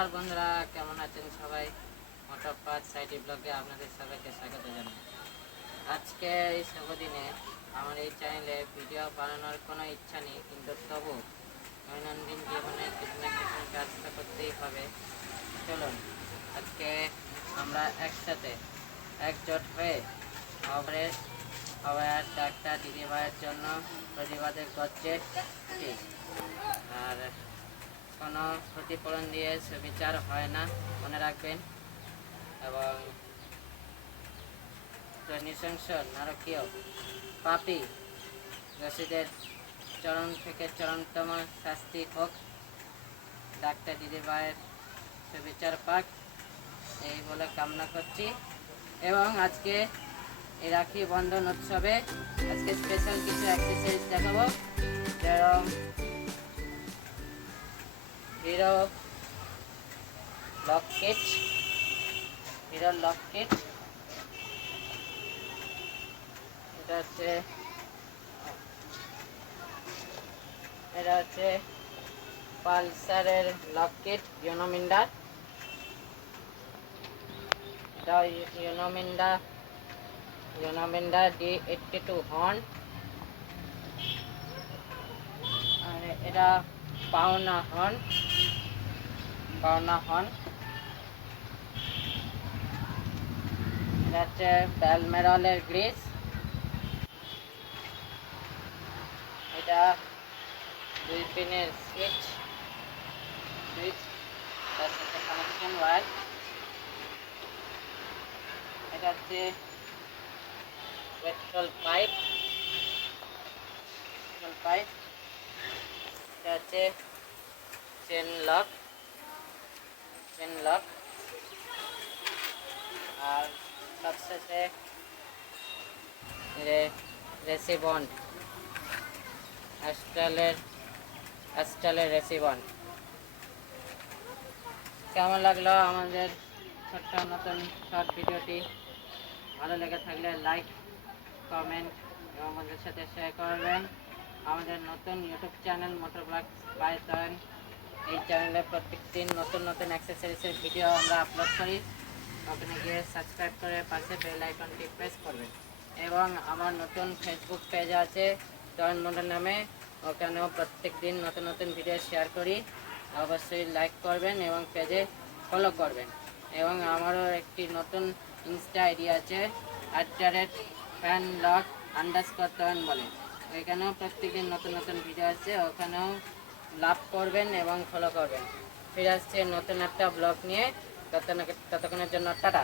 আর বন্ধুরা, কেমন আছেন সবাই? মোটর পাঁচ সাইডি ব্লগে আপনাদের সবাইকে স্বাগত জানাই। আজকে এই শুভ দিনে আমার এই চ্যানেলে ভিডিও বানানোর কোনো ইচ্ছা নেই, কিন্তু তবু দৈনন্দিন জীবনে কিছু না কিছু কাজ করতেই হবে। চলুন, আজকে আমরা একসাথে একজোট হয়ে খবরের খবরের ডাক্তার দিদিভাইয়ের জন্য প্রতিবাদের করছে আর কোনো ক্ষতিপূরণ দিয়ে সুবিচার হয় না, মনে রাখবেন। এবং নৃশংস, নারকীয় পাপি দোষীদের চরম থেকে চরমতম শাস্তি হোক। ডাক্তার দিদিভাইয়ের সুবিচার পাক, এই বলে কামনা করছি। এবং আজকে এই রাখি বন্ধন উৎসবে আজকে স্পেশাল কিছু অ্যাক্সেসরিজ দেখাবো। যেরকম Hero lock kit Hero lock kit এটা হচ্ছে এটা হচ্ছে পালসারের লক কিট ইউনোমিন্ডার এটা Uno Minda Uno Minda D eighty two horn আর এটা পাওনা হর্ন পাওনা হর্ন এটা হচ্ছে ব্যালমেরলের গ্রিস। এটা দুই পিনের সুইচ। সুইচ তার সাথে কানেকশন ওয়্যার এটা হচ্ছে পেট্রোল পাইপ পেট্রোল পাইপ এটা হচ্ছে চেন লক চেন লক। আর সবশেষে রেসিবন্ড অ্যাস্ট্রালের অ্যাস্ট্রালের রেসিবন্ড কেমন লাগল আমাদের ছোট্ট নতুন শর্ট ভিডিওটি? ভালো লেগে থাকলে লাইক কমেন্ট এবং আমাদের সাথে শেয়ার করবেন। আমাদের নতুন YouTube channel motor blog python এই চ্যানেলে প্রত্যেক দিন নতুন নতুন অ্যাক্সেসরিজের ভিডিও আমরা আপলোড করি। ওখানে গিয়ে সাবস্ক্রাইব করে পাশে বেল আইকনটি প্রেস করবেন। এবং আমার নতুন ফেসবুক পেজ আছে, জয়েন মন্ডল নামে। ওখানেও প্রত্যেক দিন নতুন নতুন ভিডিও শেয়ার করি। অবশ্যই লাইক করবেন এবং পেজে ফলো করবেন। এবং আমারও একটি নতুন ইনস্টা আইডি আছে at the rate fan lock underscore Tayan বলে। ওইখানেও প্রত্যেকদিন নতুন নতুন ভিডিও আছে, ওখানেও লাভ করবেন এবং ফলো করবেন। ফিরে আসছে নতুন একটা ব্লগ নিয়ে। ততক্ষণের জন্য টাটা।